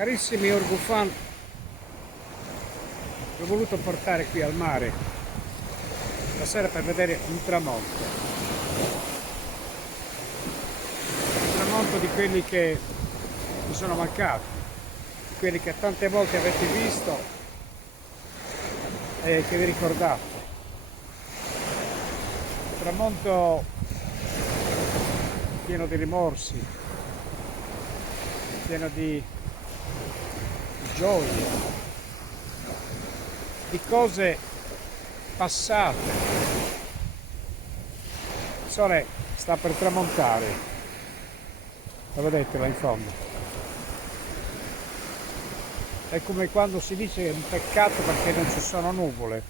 Carissimi Orgufan, l'ho voluto portare qui al mare stasera per vedere un tramonto. Un tramonto di quelli che mi sono mancati, di quelli che tante volte avete visto e che vi ricordate. Un tramonto pieno di rimorsi, pieno di gioie, di cose passate. Il sole sta per tramontare, lo vedete là in fondo. È come quando si dice che è un peccato perché non ci sono nuvole,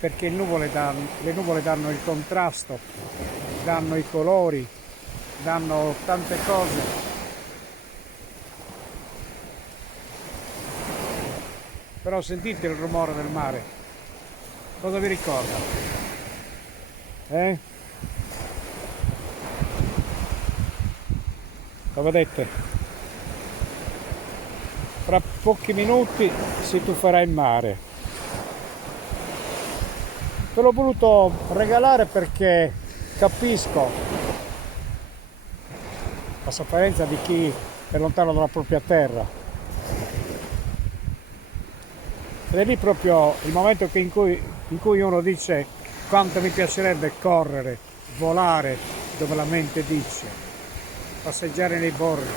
perché le nuvole danno il contrasto, danno i colori, danno tante cose. Però sentite il rumore del mare, cosa vi ricorda? Lo vedete? Fra pochi minuti si tufferà in mare. Ve l'ho voluto regalare perché capisco la sofferenza di chi è lontano dalla propria terra. Ed è lì proprio il momento in cui uno dice quanto mi piacerebbe correre, volare dove la mente dice, passeggiare nei borghi,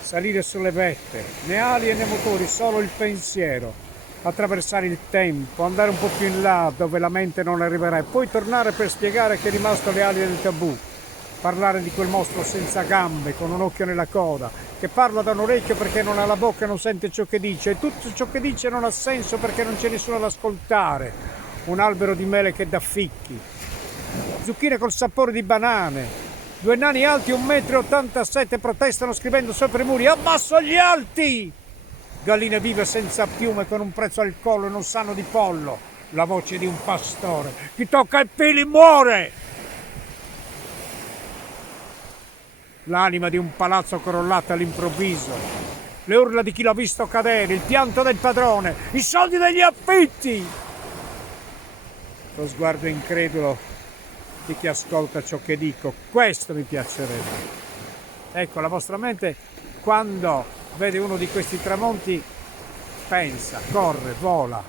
salire sulle vette, né ali né motori, solo il pensiero, attraversare il tempo, andare un po' più in là dove la mente non arriverà e poi tornare per spiegare che è rimasto le ali del tabù. Parlare di quel mostro senza gambe, con un occhio nella coda, che parla da un orecchio perché non ha la bocca e non sente ciò che dice, e tutto ciò che dice non ha senso perché non c'è nessuno ad ascoltare. Un albero di mele che dà ficchi, zucchine col sapore di banane, due nani alti 1,87 m protestano scrivendo sopra i muri: abbasso gli alti! Galline vive senza piume con un prezzo al collo e non sanno di pollo. La voce di un pastore: chi tocca i peli muore! L'anima di un palazzo crollato all'improvviso, le urla di chi l'ha visto cadere, il pianto del padrone, i soldi degli affitti, lo sguardo incredulo di chi ascolta ciò che dico. Questo mi piacerebbe. Ecco, la vostra mente quando vede uno di questi tramonti pensa, corre, vola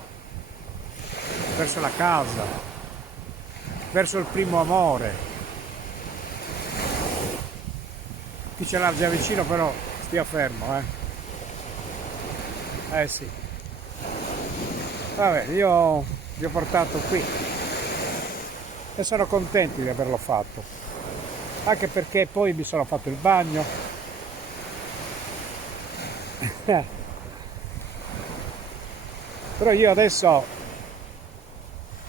verso la casa, verso il primo amore. Chi ce l'ha già vicino però stia fermo, sì. Vabbè, io vi ho portato qui e sono contento di averlo fatto, anche perché poi mi sono fatto il bagno. Però io adesso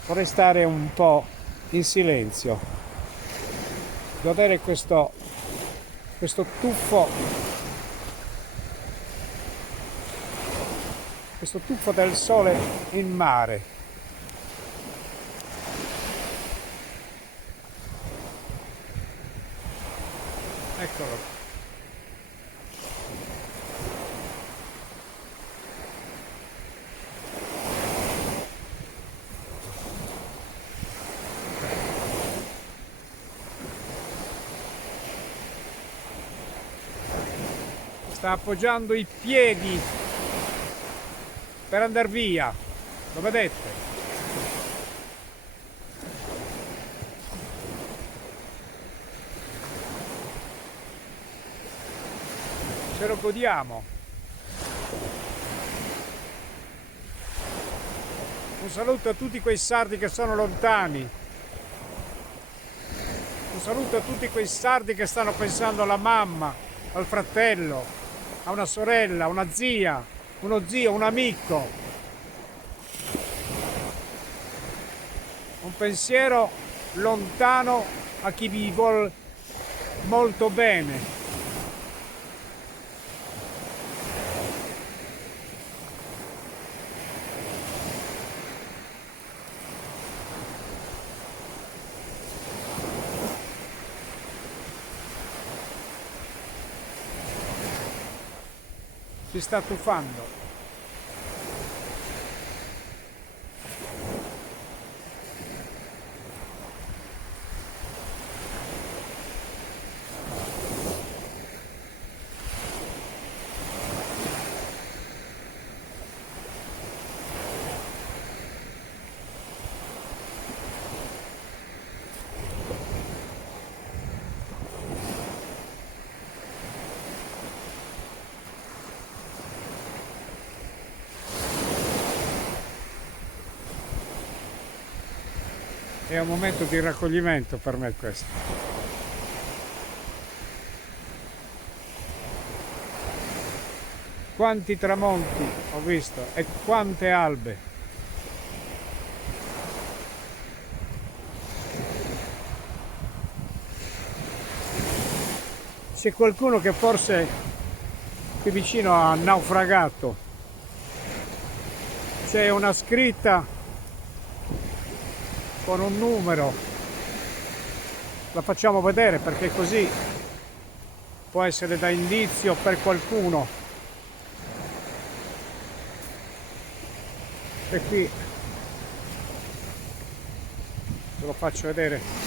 vorrei stare un po' in silenzio, godere questo tuffo del sole in mare. Eccolo. Sta appoggiando i piedi per andare via, lo vedete? Ce lo godiamo. Un saluto a tutti quei sardi che sono lontani. Un saluto a tutti quei sardi che stanno pensando alla mamma, al fratello, a una sorella, a una zia, uno zio, un amico. Un pensiero lontano a chi vi vuol molto bene. si sta tuffando. È un momento di raccoglimento per me questo. Quanti tramonti ho visto e quante albe. C'è qualcuno che forse qui vicino ha naufragato. C'è una scritta con un numero, la facciamo vedere perché così può essere da indizio per qualcuno. E qui ve lo faccio vedere.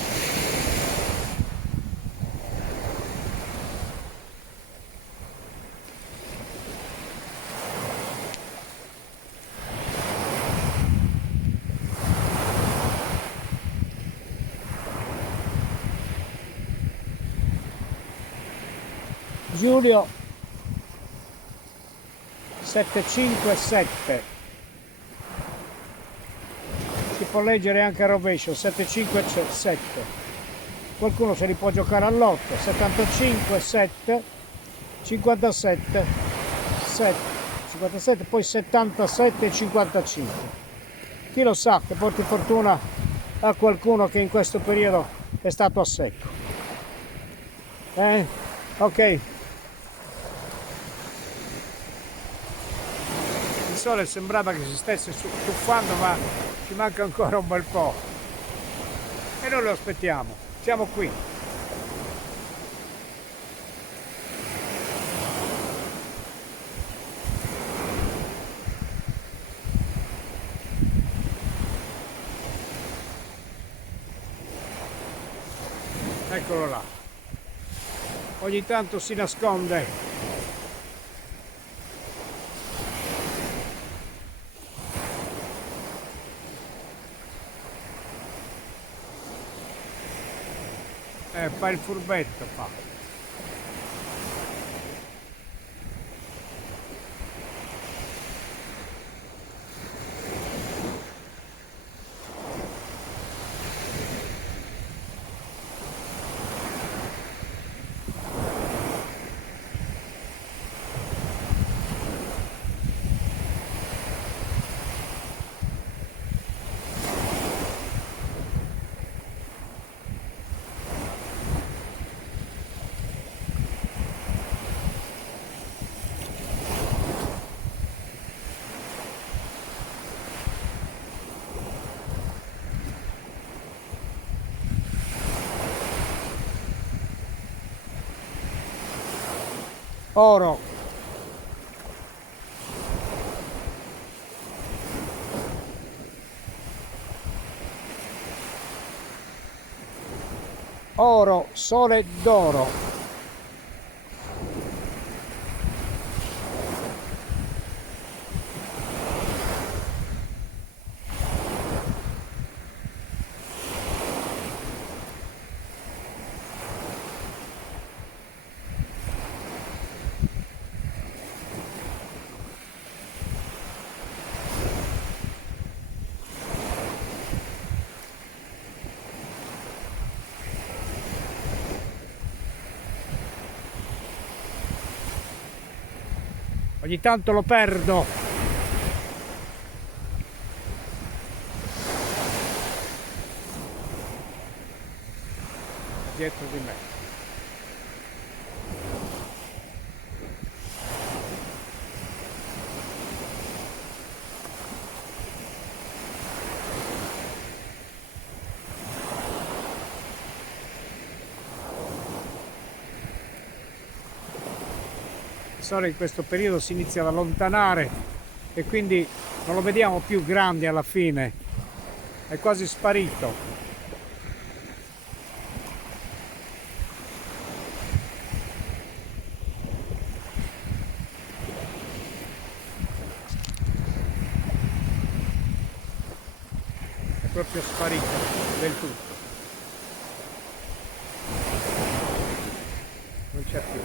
Giulio 757, si può leggere anche a rovescio 757, qualcuno se li può giocare all'otto. 75 7 57 7 57, poi 77 e 55. Chi lo sa, che porti fortuna a qualcuno che in questo periodo è stato a secco. Ok. Il sole sembrava che si stesse tuffando, ma ci manca ancora un bel po'. E noi lo aspettiamo, siamo qui. Eccolo là. Ogni tanto si nasconde. Fa il furbetto, fa. Oro. Oro, sole d'oro. Ogni tanto lo perdo. Dietro di me. il Sole in questo periodo si inizia ad allontanare e quindi non lo vediamo più grande alla fine, è quasi sparito. È proprio sparito del tutto, non c'è più.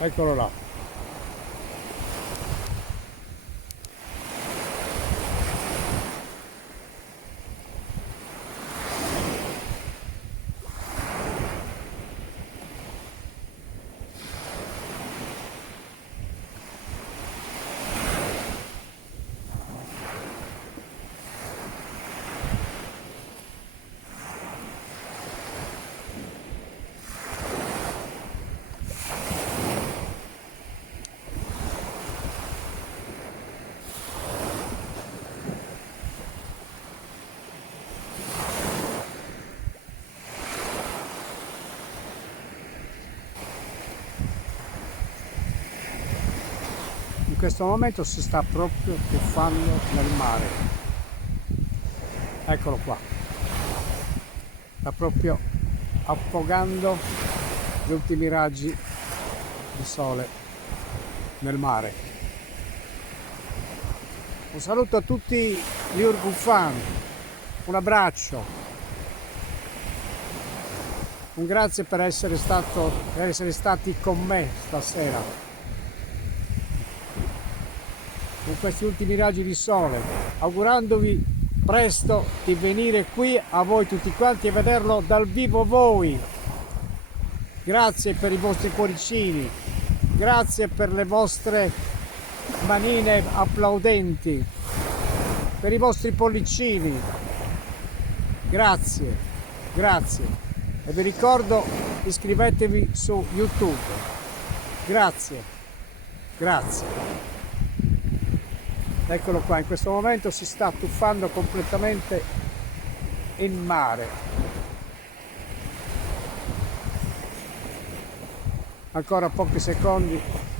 Eccolo là. In questo momento si sta proprio tuffando nel mare. Eccolo qua. Sta proprio affogando gli ultimi raggi di sole nel mare. Un saluto a tutti gli Urgu fan, un abbraccio, un grazie per essere stati con me stasera con questi ultimi raggi di sole, augurandovi presto di venire qui a voi tutti quanti e vederlo dal vivo voi. Grazie per i vostri cuoricini, grazie per le vostre manine applaudenti, per i vostri pollicini, grazie, grazie. E vi ricordo, iscrivetevi su YouTube. Grazie, grazie. Eccolo qua, in questo momento si sta tuffando completamente in mare. Ancora pochi secondi.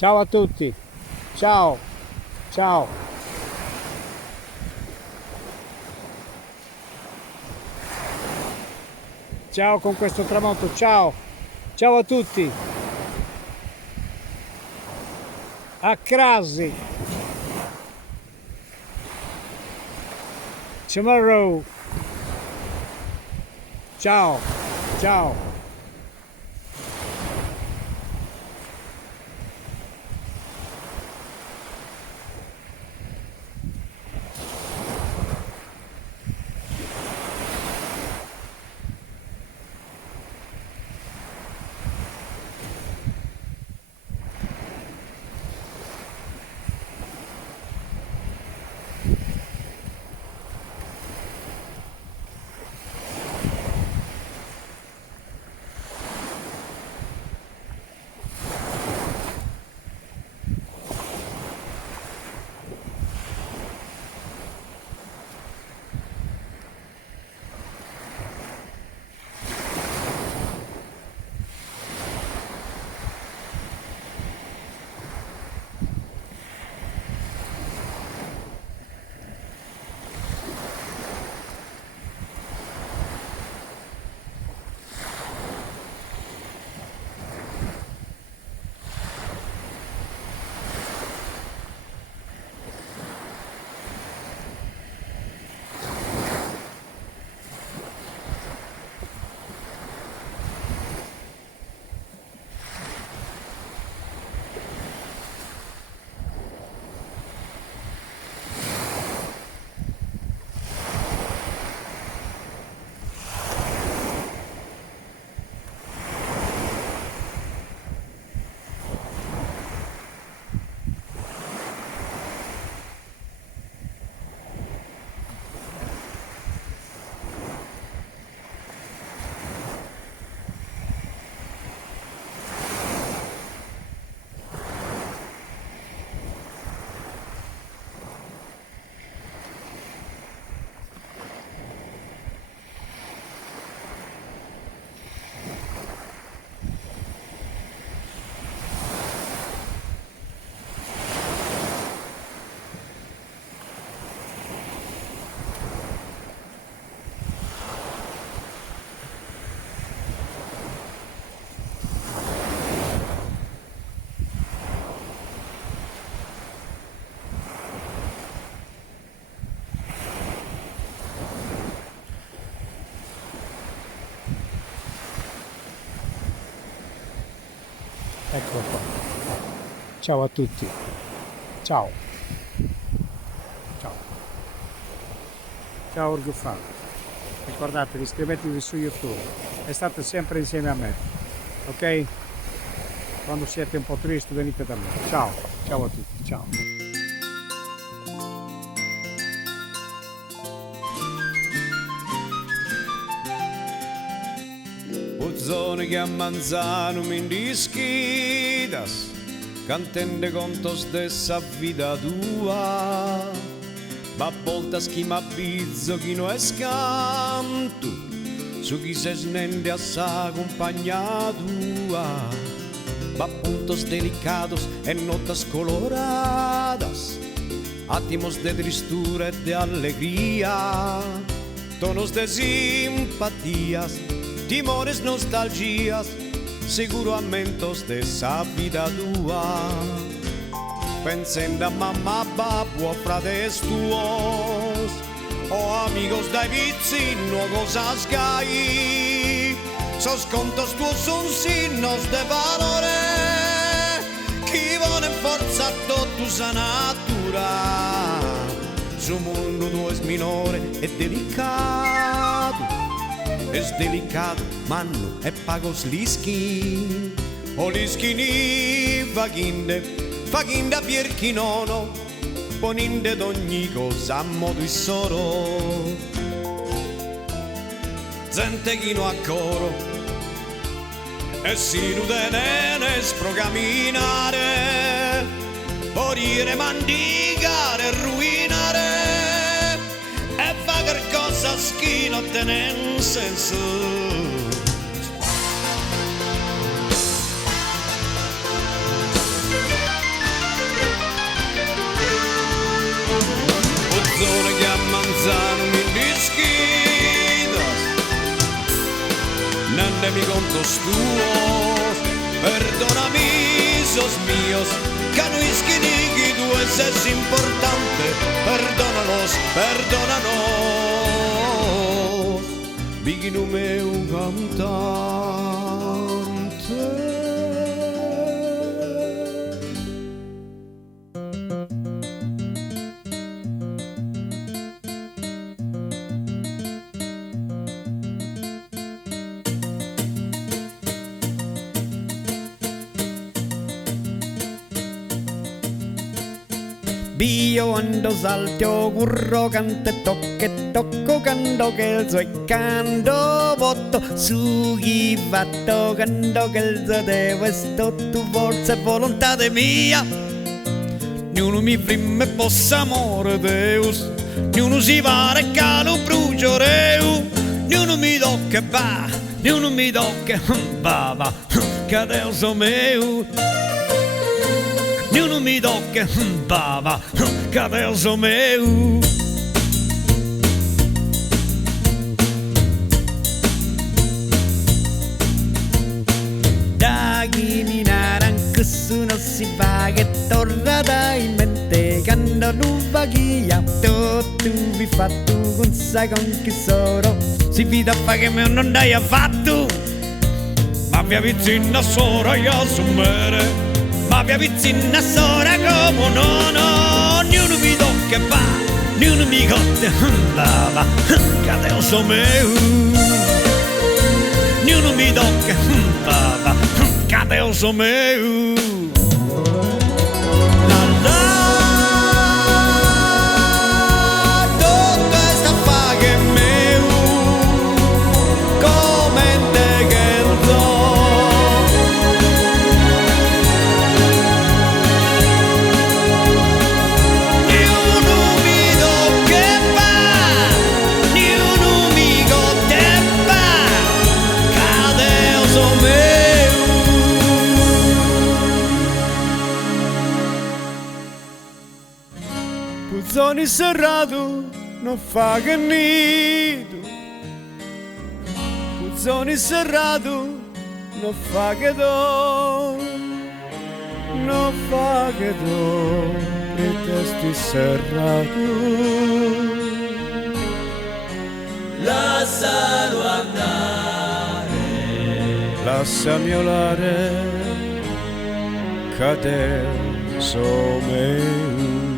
Ciao a tutti, ciao, ciao. Ciao con questo tramonto, ciao, ciao a tutti. A Crasi. Tomorrow. Ciao, ciao. Eccolo qua. Ciao a tutti. Ciao. Ciao. Ciao Orgufan. Ricordatevi, iscrivetevi su YouTube e state sempre insieme a me. Ok? Quando siete un po' tristi venite da me. Ciao. Ciao a tutti. Ciao. Zone que a manzano me indisquidas, cantende contos de esa vida tua. Ma voltas que me aviso que no es canto, su que se snende a esa acompañadua. Va puntos delicados en notas coloradas, átimos de tristura y de alegría, tonos de simpatías, timores, nostalgias, seguramentos de esa vida tua. Pensando a mamá, babbo, frades tuos, o amigos da vicino, cosas que hay. Sos contos tuos son signos de valore, que van en forza toda esa natura. Su mundo no es minore, es delicado. Es delicado, ma no è pagos lischi. O lischini faghinde per chi nono, poninde d'ogni cosa a modo e solo. Gente chi no a coro, e si nudene sprocamminare, morire, mandigare, ruinare, e fa qualcosa che non tiene senso. Zone que a manzano me disquidas, nande mi contos tuos, perdóname, sos míos, que no es que ni que tú es importante, perdónalos, perdónanos, vigino meu cantante. Io ando salto, curro, cante, tocco, cando che il suo cando voto su chi va toccando che il suo devo sto tu forza e volontà de mia. Niuno mi prime possa amore Deus, niuno si pare che lo brucio reu, niuno mi tocca va, niuno mi tocca va, che Deus o meu. Niuno mi tocca, bava, che Deus o meu. Da chi mi naranco su non si fa che torna dai mente quando non va via. Tu vi fatto con sai con chi sono. Si vita fa che me non dai affatto. Ma mia vicina sora io sommere. Ma mia vicina sora come no, ognuno mi tocca va, ognuno mi cotte va, che Deus o meu. Ognuno mi tocca va, che Deus o meu. La la, tutto sta fa che meu, come te che Puzzoni serrato non fa che nido, Puzzoni serrato non fa che do, non fa che do, e testi serrato. Lascialo andare, lasciami olare, cader so meu.